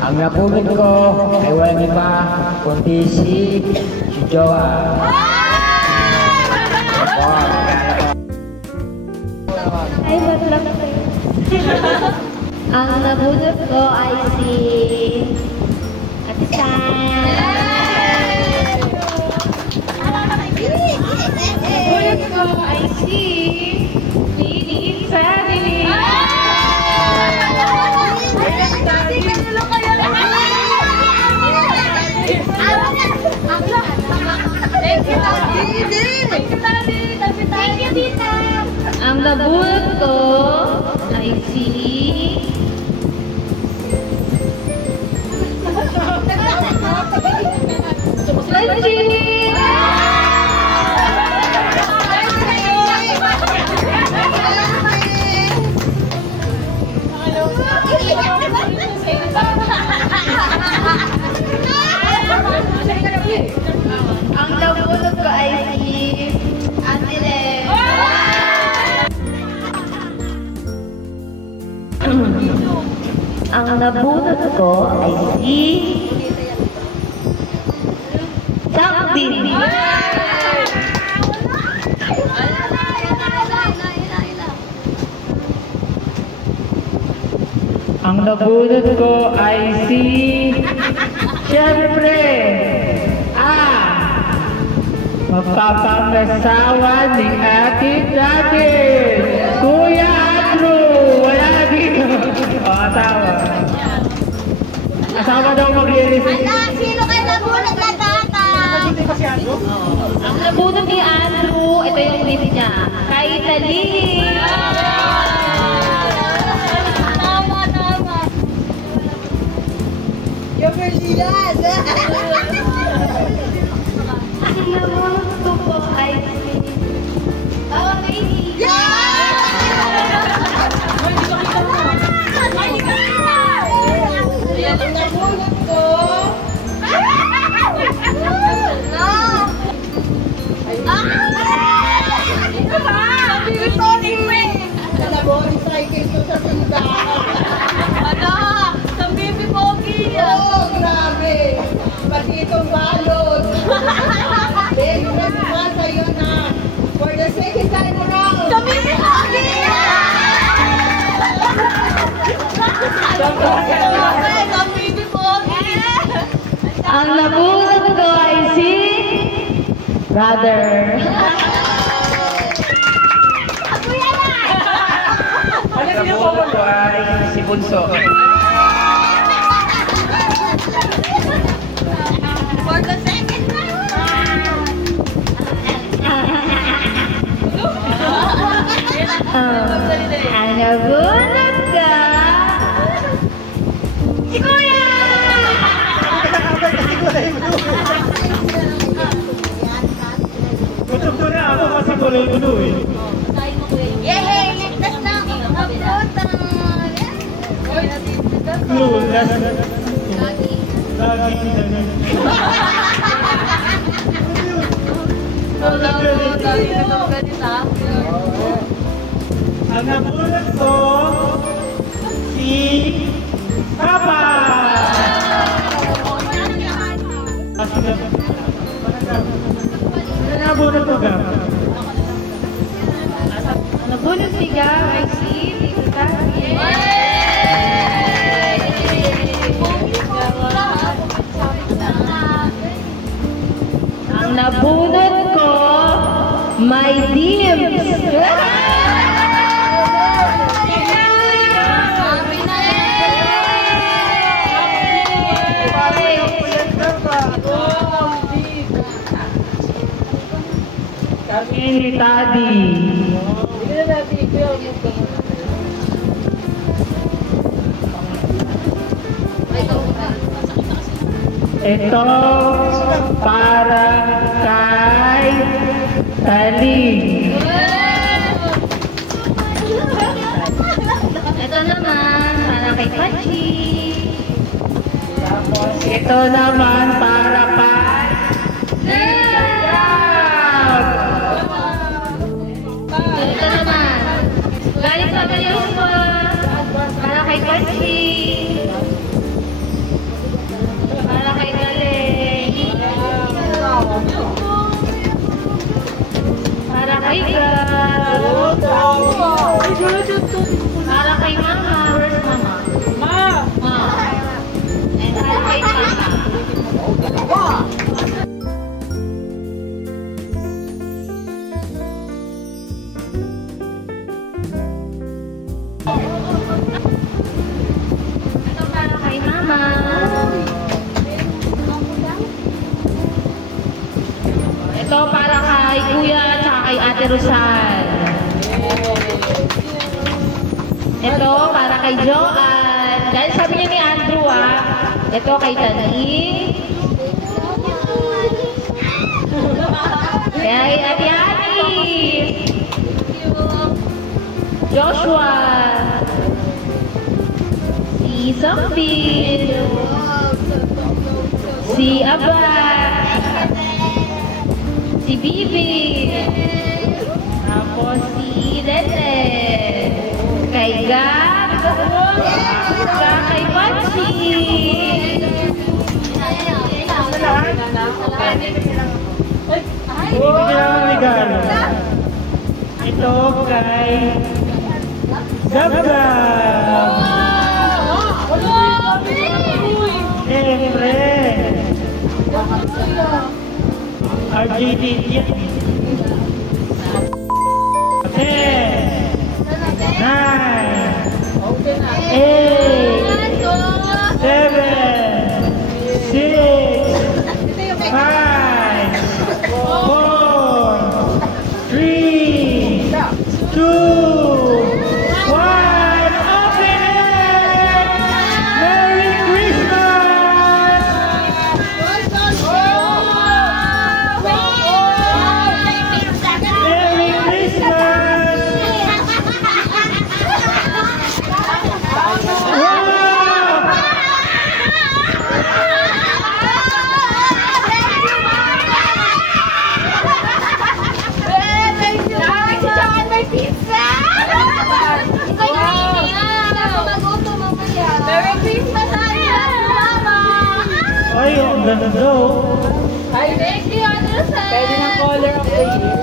Ang napulot ko ay walang iba kundi si Joa. Ay, ba't lang kayo? Ang nabunot ko ay si Ate San. Nabunot ko ay si Lily Family. Ang nabunot ko ay si Legit! Ang nabunot ko ay si Antile. Ang nabunot ko ay si Takbin. Ang nabunot ko ay si siyempre magpapangasawa ni Ate Jackie, Kuya Andrew. Wala dito. Asawa. Asawa daw mag-i-receive. Sino kayo nabunot na tata? Ang nabunot ni Andrew, ito yung baby niya. Kay Tali. Tama. Yung Merlian. Ang nabunot ko po ay si Baby. Ang nabunot ko. Cycle ko sa sundahan. Sa baby Pogi. Oh, grabe. Pati itong balot. Then, naman sa'yo na. For the second time around. Sa baby Pogi. Sa baby Pogi. Ang nabunot ko ay si Brother. Ang nabunot ko ay si Bunso. For the second time. Ang nabunot ko si Kuya! Gusto ko na ako kasi kulay gulo eh. Yehey! Ligtas na ako. Clueless. Lagi. Ang nabunot ko si Papa. Ang nabunot ko ka? Ang nabunot si Gab ay si Tito Tati. Ang nabunot ko, my dims. Kami ni Tadi. Ito para kay Tali. Ito naman para kay Pachi. Tapos ito naman para kay Ito para kay Kuya at kay Ate Rosal. Ito para kay Joanne. Dahil sabi niya ni Andrew ito kay Taning. Kay Ate Alice. Joshua. Si Zombie. Si Abad. Si Bibi. Tapos si Dede. Kay Gab. Saka kay Pachi. Ito ang regalo. Ito kay Gab-Gab. Siyempre. RGD. 10, 9, 8, 7, 6, 5, 4, 3, 2, 1, open it! Merry Christmas! Merry Christmas! Wow! Ay, ang ganda oh. Thank you, Anderson! Pwede ng color of the year.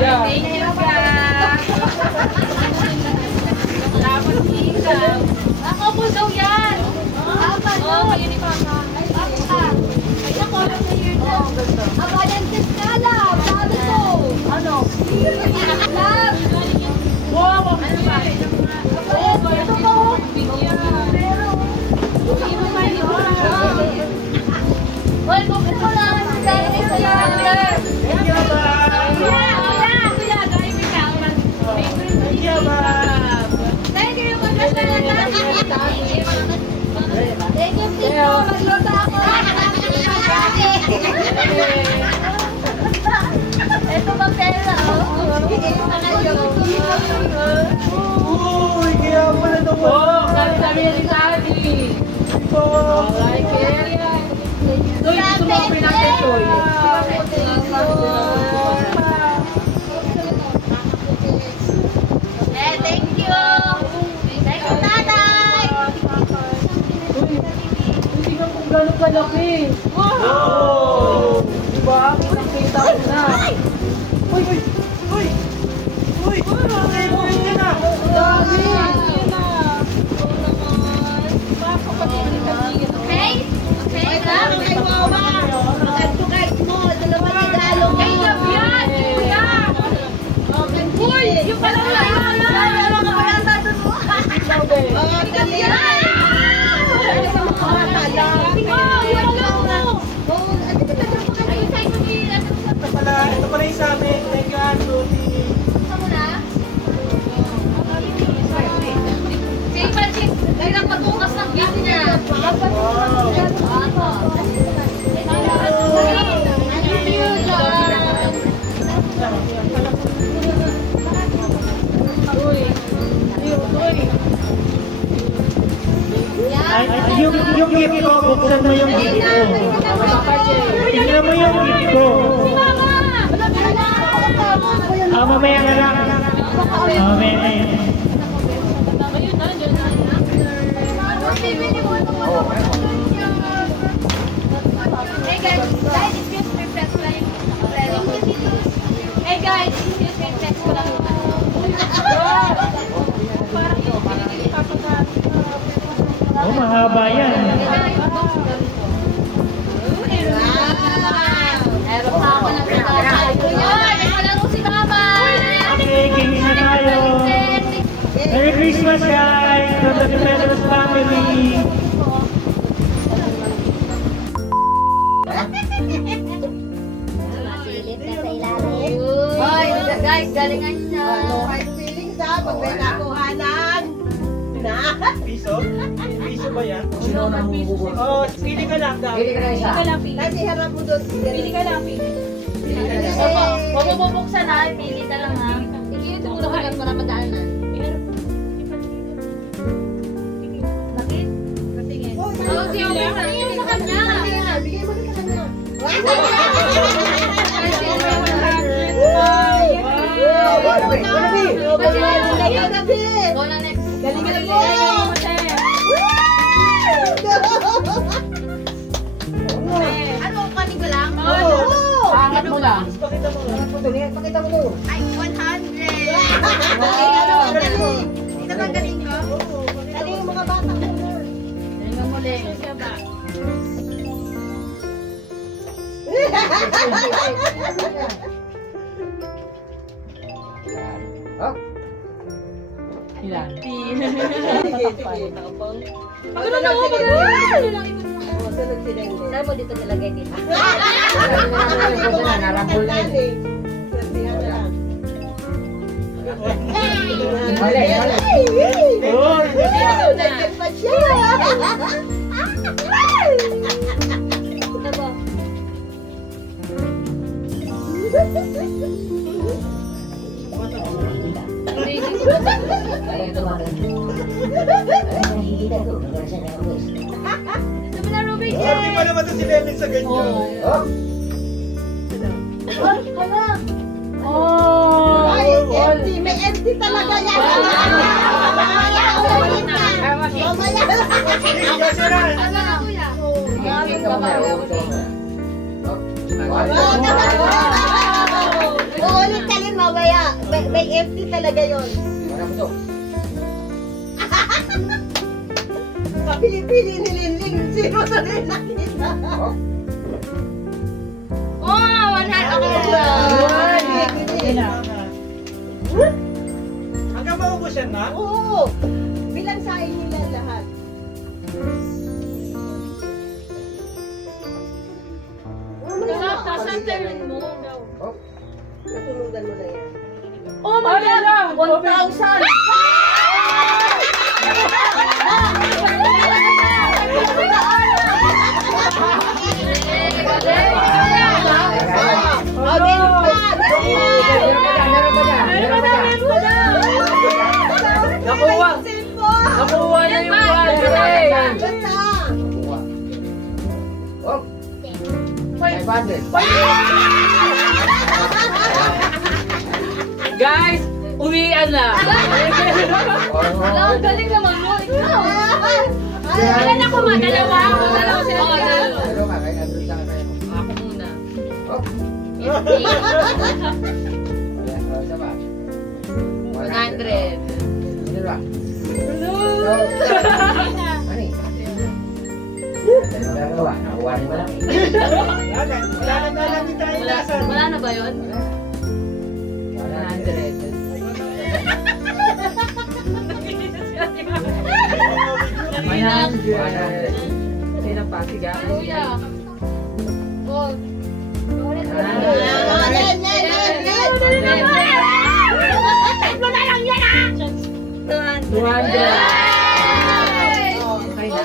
Thank you, Gab! Dapat hingap. Ako po daw yan! Oo, kayo ni Papa. Ay, na color of the year na. Aba, yan ka lang. Sabi ko. Ano? Love! Wow! Ano ba? Oo, ito po. Hoy, kung ito lang, dahil sa'yo. Thank you, Bob. Thank you, Bob. Thank you, Tito. Magluto ako. Ito ba pera, Uy, kaya pala ito po. Sabi niya si Daddy. Like it. Toy, sumapin natin, Toy. Thank you. Thank you, Tatay. Tingnan kung gano'ng kalaki. Wow! Diba? Nakita ko na. Uy! Uy! Uy! Uy! Na! Dami! Okay? Okay, Gab? Kay Wawa! Magkatugay mo. Dalawang regalo mo. Kay Gab yan! Kuya! Uy! Yung pala na yun! Dalawa ka pala sa doon mo. Gab yan! Ito pala yung sa amin. Thank you, Andrew. Kailang patukas ng gift niya. Yung gift ko, buksan mo yung gift ko. Tingnan mo yung gift ko. Mamaya na lang. Mamaya na yun. Hey guys, excuse me, press ko lang yung Hey guys, excuse me, press ko lang Oh, mahaba yan. Meron pa ako ng regalo. Yun, naglalaro si Mama. Okay, kings na tayo. Merry Christmas, guys, from the Pedro's family. Guys, galingan niya. No hard feelings ha, pag may nakuhanan. Na. Piso? Piso ba yan? Sino na huhugot? Oo, pili ka lang daw. Pili ka na isa. Kasi harap mo doon. Pili ka lang, pili. Pili ka na isa. Huwag mo bubuksan ha, pili ka lang ha. Sige, ito muna ka para madaan na. Bakit? Oh, Oo, sige, tingin sa kanya. bigay mo na sa kanya. Go na next. Galingan mo! Ano, kunin ko lang? Pangat mo lang. Pakita mo lang. Pakita mo doon. Ay, 100! Ito bang galing ko? Galing yung mga bata ko na. Galingan mo lang. Oh. Ilan? Sige, sige. Pagano na ako, pagano. Sunod si Dende. Saan mo dito nilagay dito? Narambol na yun. Sundihan na lang. Mali, mali. Oo, Nagkat pa siya. Ito ba? Sabi na, Ruby J! Hindi pa naman ito si Lenny sa ganyan. Oh. Ay, empty. May empty talaga yan. Mamaya. Kasi na. Ano na, kuya? Sige, ka muna. Uulit ka rin mamaya. May empty talaga yun. Wala mo to. Pili-pili ni Linling. Sino na rin nakita? Oh, 100 ako. Hanggang maubos yan, ma? Oo. Bilang sa nila lahat. Kasantarin mo. Nasunugan mo na yan. Oh my God! 1,000! Nakuha. Nakuha na yung 100. Oh. 500. Guys, uwian na. Ang galing naman mo. Ikaw! Ilan ako ma? Dalawa? Dalawa sila. Oo, dalawa. Pero ka, kaya nandun lang kayo. Ako muna. Oh. Isa pa. 100. Ano ba? Ani? Dalawa. Nakuha niyo ba lang? Wala na lang din tayo inasan. Wala na ba yun? 100. Manang. Sino pa? Siga? Kuya. Oh. Okay na.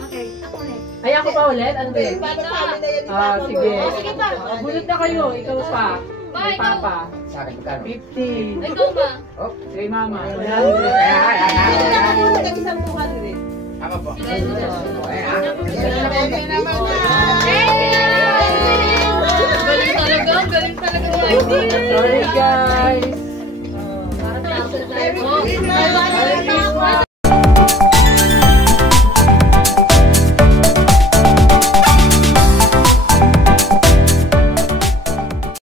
Okay, ako na. Ay, ako pa ulit? Ano ba yun? Paano sa amin na yan? Ah, sige. Sige pa. Bunot na kayo. Ikaw pa. Kay Papa. Sa akin, magkano? 50. Ikaw ba? Oh. Kay Mama. 100. Tama po. Galing talaga. Galing talaga. Sorry guys.